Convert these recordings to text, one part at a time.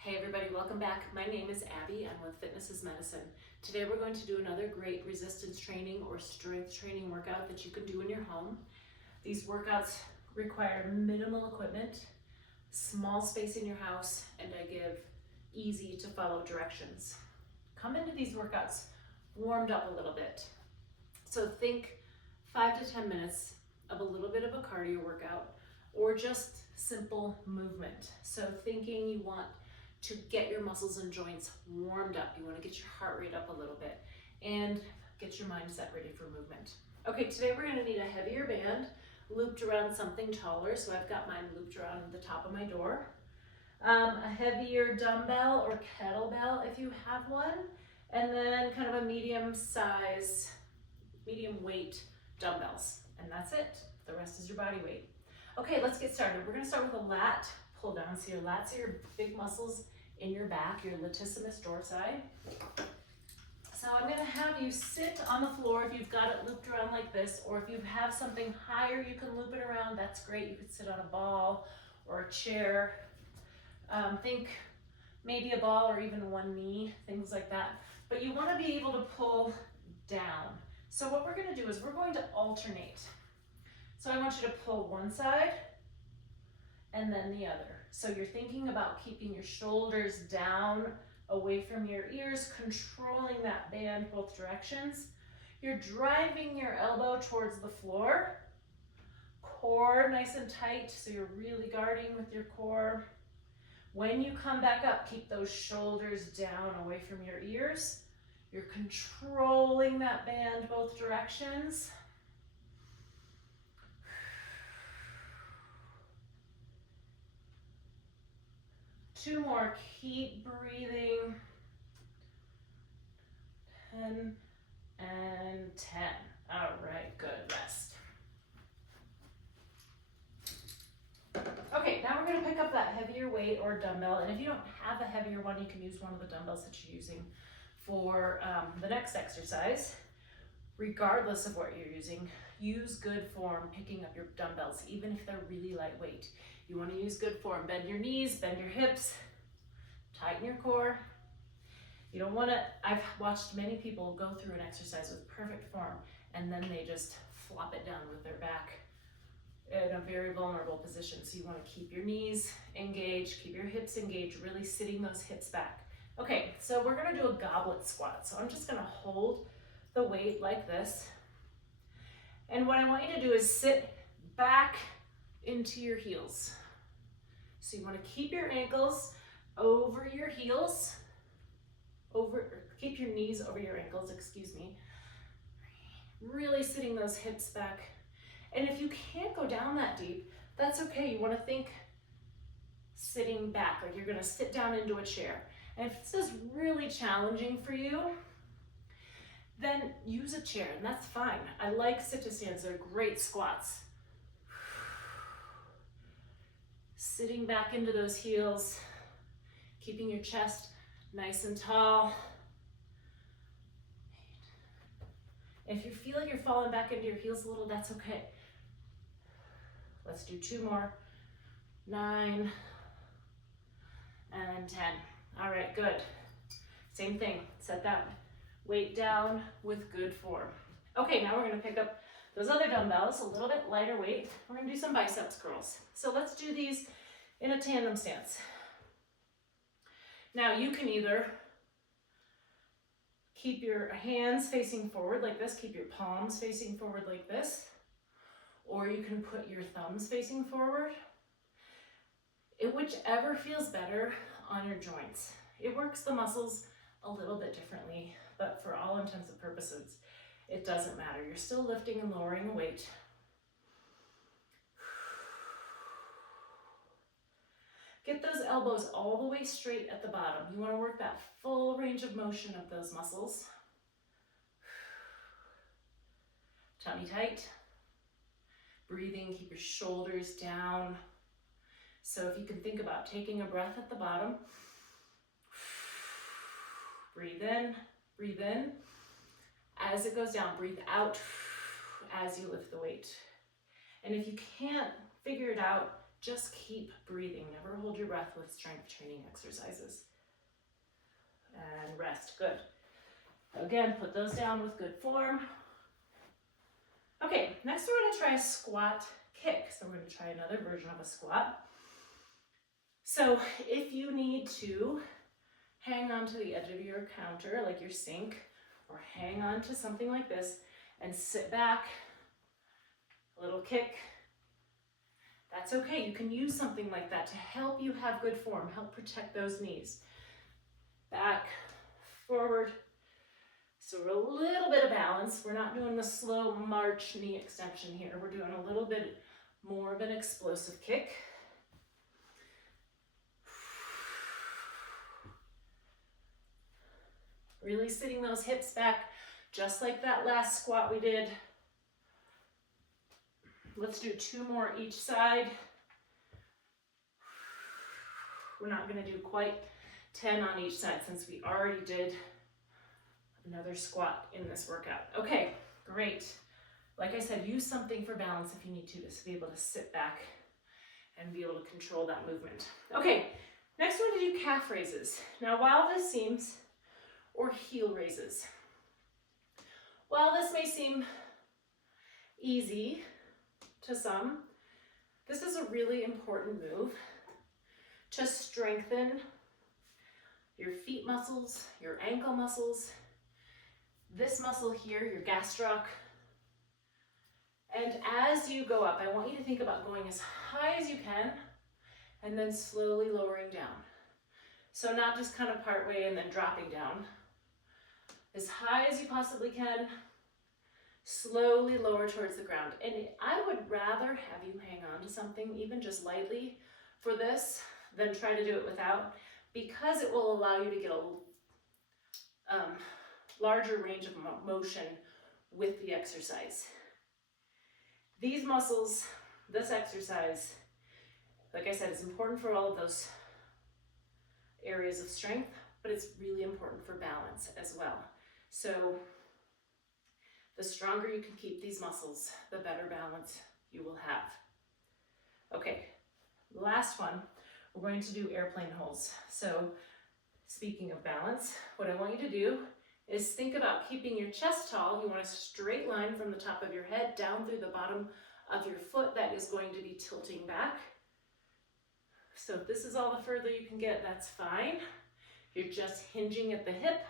Hey everybody, welcome back. My name is Abby. I'm with Fitness is Medicine. Today we're going to do another great resistance training or strength training workout that you can do in your home. These workouts require minimal equipment, small space in your house, and I give easy to follow directions. Come into these workouts warmed up a little bit. So think 5 to 10 minutes of a little bit of a cardio workout or just simple movement. So thinking you want to get your muscles and joints warmed up. You want to get your heart rate up a little bit and get your mindset ready for movement. Okay, today we're going to need a heavier band looped around something taller. So I've got mine looped around the top of my door. A heavier dumbbell or kettlebell if you have one, and then kind of a medium weight dumbbells. And that's it. The rest is your body weight. Okay, let's get started. We're going to start with a lat pull down. So your lats are your big muscles in your back, your latissimus dorsi. So I'm going to have you sit on the floor if you've got it looped around like this, or if you have something higher you can loop it around, that's great. You could sit on a ball or a chair. Think maybe a ball or even one knee, things like that. But you want to be able to pull down. So what we're going to do is we're going to alternate. So I want you to pull one side and then the other. So you're thinking about keeping your shoulders down, away from your ears, controlling that band both directions. You're driving your elbow towards the floor. Core nice and tight, so you're really guarding with your core. When you come back up, keep those shoulders down, away from your ears. You're controlling that band both directions. Two more, keep breathing. 10 and 10. All right, good, rest. Okay, now we're gonna pick up that heavier weight or dumbbell, and if you don't have a heavier one, you can use one of the dumbbells that you're using for the next exercise. Regardless of what you're using, use good form picking up your dumbbells, even if they're really lightweight. You want to use good form. Bend your knees, bend your hips, tighten your core. You don't want to, I've watched many people go through an exercise with perfect form and then they just flop it down with their back in a very vulnerable position. So you want to keep your knees engaged, keep your hips engaged, really sitting those hips back. Okay, so we're going to do a goblet squat. So I'm just going to hold the weight like this. And what I want you to do is sit back into your heels. So you want to keep your ankles over your heels, keep your knees over your ankles, excuse me. Really sitting those hips back. And if you can't go down that deep, that's okay. You want to think sitting back, like you're going to sit down into a chair. And if this is really challenging for you, then use a chair, and that's fine. I like sit-to-stands, they're great squats. Sitting back into those heels, keeping your chest nice and tall. If you feel like you're falling back into your heels a little, that's okay. Let's do two more. 9 and 10. All right, good. Same thing, set that weight down with good form. Okay, now we're gonna pick up those other dumbbells, a little bit lighter weight. We're gonna do some biceps curls. So let's do these in a tandem stance. Now you can either keep your hands facing forward like this, keep your palms facing forward like this, or you can put your thumbs facing forward. Whichever feels better on your joints. It works the muscles a little bit differently, but for all intents and purposes, it doesn't matter. You're still lifting and lowering a weight. Get those elbows all the way straight at the bottom. You want to work that full range of motion of those muscles. Tummy tight. Breathing, keep your shoulders down. So if you can think about taking a breath at the bottom, breathe in, breathe in. As it goes down, breathe out as you lift the weight. And if you can't figure it out, Just keep breathing. Never hold your breath with strength training exercises. And rest, good. Again, put those down with good form. Okay, next we're gonna try a squat kick. So we're gonna try another version of a squat. So if you need to hang on to the edge of your counter, like your sink, or hang on to something like this and sit back, a little kick, that's okay. You can use something like that to help you have good form, help protect those knees. Back, forward. So a little bit of balance. We're not doing the slow march knee extension here. We're doing a little bit more of an explosive kick. Really sitting those hips back, just like that last squat we did. Let's do 2 more each side. We're not going to do quite 10 on each side since we already did another squat in this workout. Okay, great. Like I said, use something for balance if you need to be able to sit back and be able to control that movement. Okay, next we're going to do calf raises. Now, while this seems, or heel raises. While this may seem easy to some, this is a really important move to strengthen your feet muscles, your ankle muscles, this muscle here, your gastroc. And as you go up, I want you to think about going as high as you can and then slowly lowering down. So not just kind of part way and then dropping down. As high as you possibly can, slowly lower towards the ground. And I would rather have you hang on to something, even just lightly, for this than try to do it without, because it will allow you to get a larger range of motion with the exercise. These muscles, this exercise, like I said, is important for all of those areas of strength, but it's really important for balance as well. So the stronger you can keep these muscles, the better balance you will have. Okay, last one, we're going to do airplane holds. So speaking of balance, what I want you to do is think about keeping your chest tall. You want a straight line from the top of your head down through the bottom of your foot that is going to be tilting back. So if this is all the further you can get, that's fine. You're just hinging at the hip.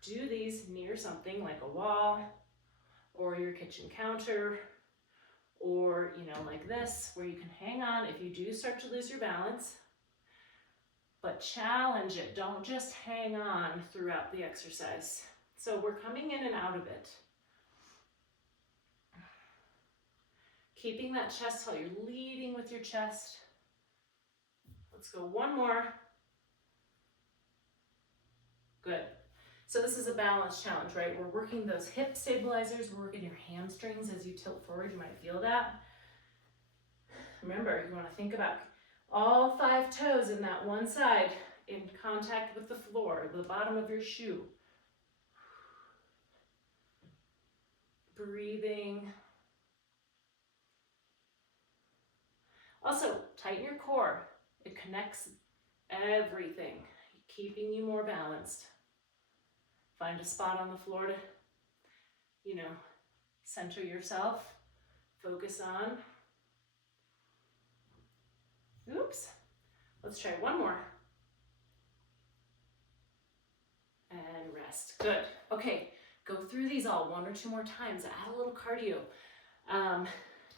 Do these near something like a wall or your kitchen counter, or like this, where you can hang on if you do start to lose your balance. But challenge it. Don't just hang on throughout the exercise. So we're coming in and out of it. Keeping that chest tall. You're leading with your chest. Let's go one more. Good. So this is a balance challenge, right? We're working those hip stabilizers. We're working your hamstrings as you tilt forward. You might feel that. Remember, you want to think about all 5 toes in that one side in contact with the floor, the bottom of your shoe. Breathing. Also, tighten your core. It connects everything, keeping you more balanced. Find a spot on the floor to, center yourself. Focus on. Oops. Let's try one more. And rest. Good. Okay. Go through these all 1 or 2 more times. Add a little cardio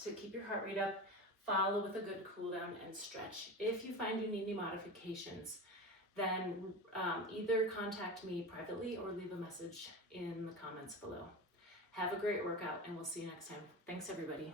to keep your heart rate up. Follow with a good cool down and stretch. If you find you need any modifications, then either contact me privately or leave a message in the comments below. Have a great workout, and we'll see you next time. Thanks, everybody.